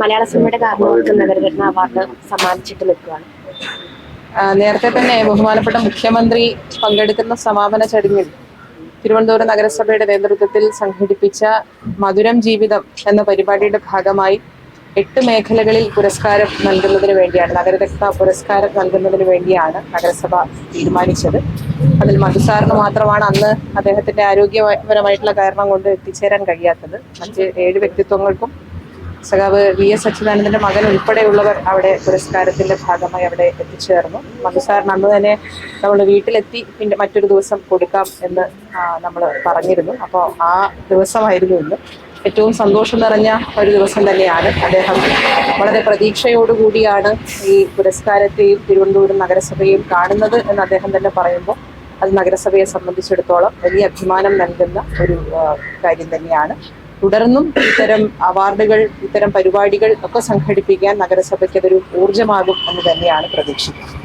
മലയാള സിനിമയുടെ കാരണവർക്ക് നഗരരത്ന അവാർഡ് സമ്മാനിച്ചിട്ട് നിൽക്കുകയാണ്. നേരത്തെ തന്നെ ബഹുമാനപ്പെട്ട മുഖ്യമന്ത്രി പങ്കെടുക്കുന്ന സമാപന ചടങ്ങിൽ തിരുവനന്തപുരം നഗരസഭയുടെ നേതൃത്വത്തിൽ സംഘടിപ്പിച്ച മധുരം ജീവിതം എന്ന പരിപാടിയുടെ ഭാഗമായി 8 മേഖലകളിൽ പുരസ്കാരം നൽകുന്നതിന് വേണ്ടിയാണ്, നഗരരത്ന പുരസ്കാരം നൽകുന്നതിന് വേണ്ടിയാണ് നഗരസഭ തീരുമാനിച്ചത്. അതിൽ മധുസാറിന് മാത്രമാണ് അന്ന് അദ്ദേഹത്തിന്റെ ആരോഗ്യപരമായിട്ടുള്ള കാരണം കൊണ്ട് എത്തിച്ചേരാൻ കഴിയാത്തത്. മറ്റ് 7 വ്യക്തിത്വങ്ങൾക്കും സഖാവ് VS അച്യുതാനന്ദന്റെ മകൻ ഉൾപ്പെടെയുള്ളവർ അവിടെ പുരസ്കാരത്തിന്റെ ഭാഗമായി അവിടെ എത്തിച്ചേർന്നു. മധുസാറിന് അന്ന് തന്നെ നമ്മൾ വീട്ടിലെത്തി പിന്നെ മറ്റൊരു ദിവസം കൊടുക്കാം എന്ന് നമ്മൾ പറഞ്ഞിരുന്നു. അപ്പോൾ ആ ദിവസമായിരുന്നു ഇന്ന്. ഏറ്റവും സന്തോഷം നിറഞ്ഞ ഒരു ദിവസം തന്നെയാണ്. അദ്ദേഹം വളരെ പ്രതീക്ഷയോടുകൂടിയാണ് ഈ പുരസ്കാരത്തെയും തിരുവനന്തപുരം നഗരസഭയെയും കാണുന്നത് എന്ന് അദ്ദേഹം തന്നെ പറയുമ്പോൾ അത് നഗരസഭയെ സംബന്ധിച്ചിടത്തോളം വലിയ അഭിമാനം നൽകുന്ന ഒരു കാര്യം തന്നെയാണ്. തുടർന്നും ഇത്തരം അവാർഡുകൾ, ഇത്തരം പരിപാടികൾ ഒക്കെ സംഘടിപ്പിക്കാൻ നഗരസഭയ്ക്ക് അതൊരു ഊർജ്ജമാകും എന്ന് തന്നെയാണ് പ്രതീക്ഷിക്കുന്നത്.